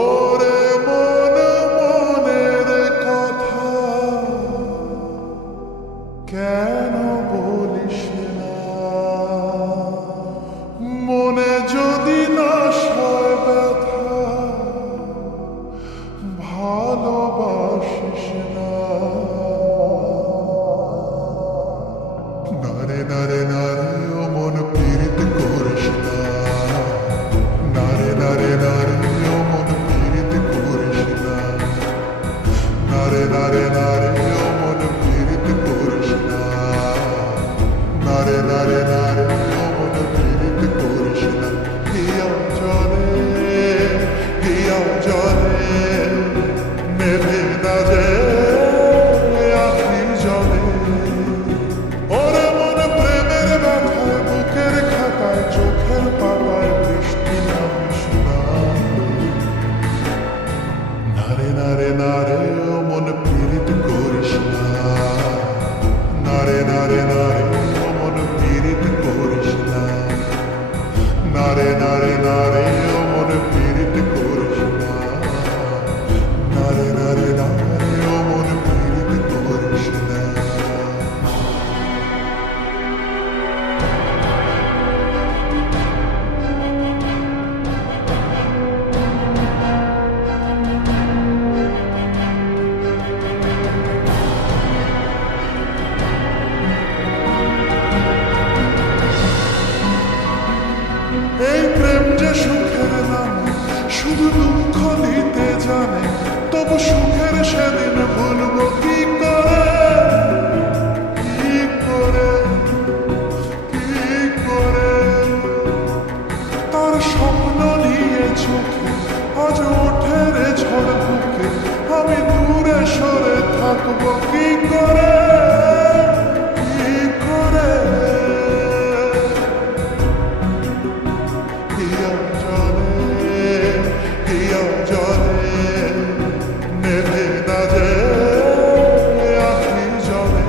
ওরে মন মনের কথা কেন বলিস না? মনে যদি না সয় ব্যথা ভালোবাসিস না। নারে নারে নারে ও মন পীড়িত করিস না। নারে নারে নারে ও মন পীড়িত করিস না। নারে নারে নারে ও মন পীড়িত করিস না। নারে নারে নারে ও মন পীড়িত করিস না। হিয়া জলে নেভে না যে আখি জলে। ওরে মন প্রেমের ব্যথায় বুকের খাতায় চোখের পাতায় বৃষ্টি নামিস না। নারে নারে নারে ও মন পীড়িত করিস না। নারে নারে নারে ও মন পীড়িত করিস না। নারে নারে নারে ও মন পীড়িত করিস না। নারে নারে নারে ও মন পীড়িত করিস না। এই প্রেম যে সুখের নামে শুধু দুঃখ দিতে জানে, তবু সুখের সেদিন ভুলবো কি করে? কি করে, কি করে? তার স্বপ্ন নিয়ে চোখে আজ ওঠে রে ঝড় বুকে, আমি দূরে সরে থাকবো কি করে? কি করে? হিয়া জলে নেভে না যে আখি জলে।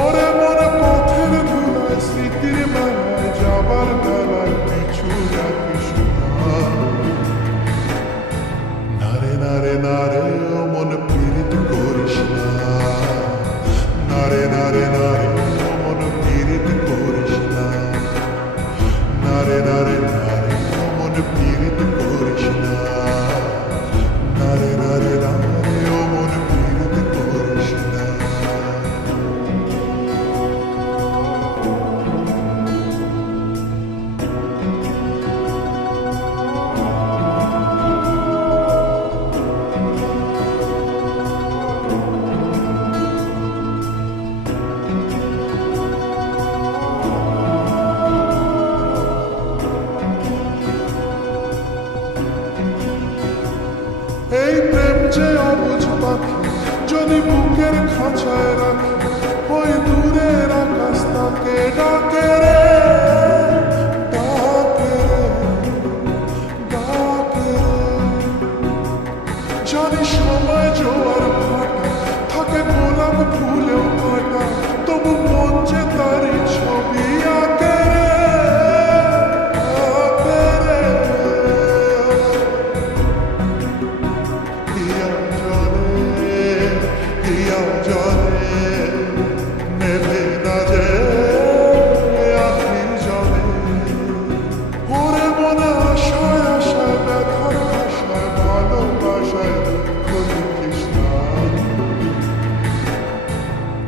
ওরে মন পথের ধুলায় স্মৃতির মেলায় যাবার বেলায় পিছু রাখিস না। নারে নারে নারে ও মন পীড়িত করিস না। নারে নারে নারে ও মন পীড়িত করিস না। নারে নারে নারে ও মন পীড়িত করিস না। নারে নারে নারে ও মন পীড়িত করিস না। এই প্রেম যে অবুঝ পাখি, যদি বুকের খাঁচায় রাখি, ওই দূরের আকাশ তাকে ডাকে রে, ডাকে রে, ডাকে রে। জানি সময় জোয়ার ভাটা, থাকে গোলাপ ফুলেও কাটা, তবু মন যে তারই ছবি আঁকে রে, আঁকে রে। হিয়া জলে নেভে না যে আখি জলে। ওরে মনে আশায় আশায় ব্যথার ভাষায় ভালোবাসায় দুঃখ লিখিস না।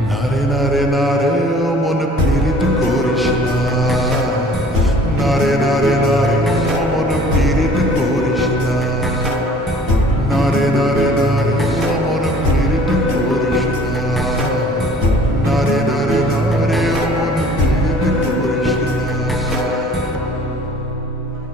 নারে নারে নারে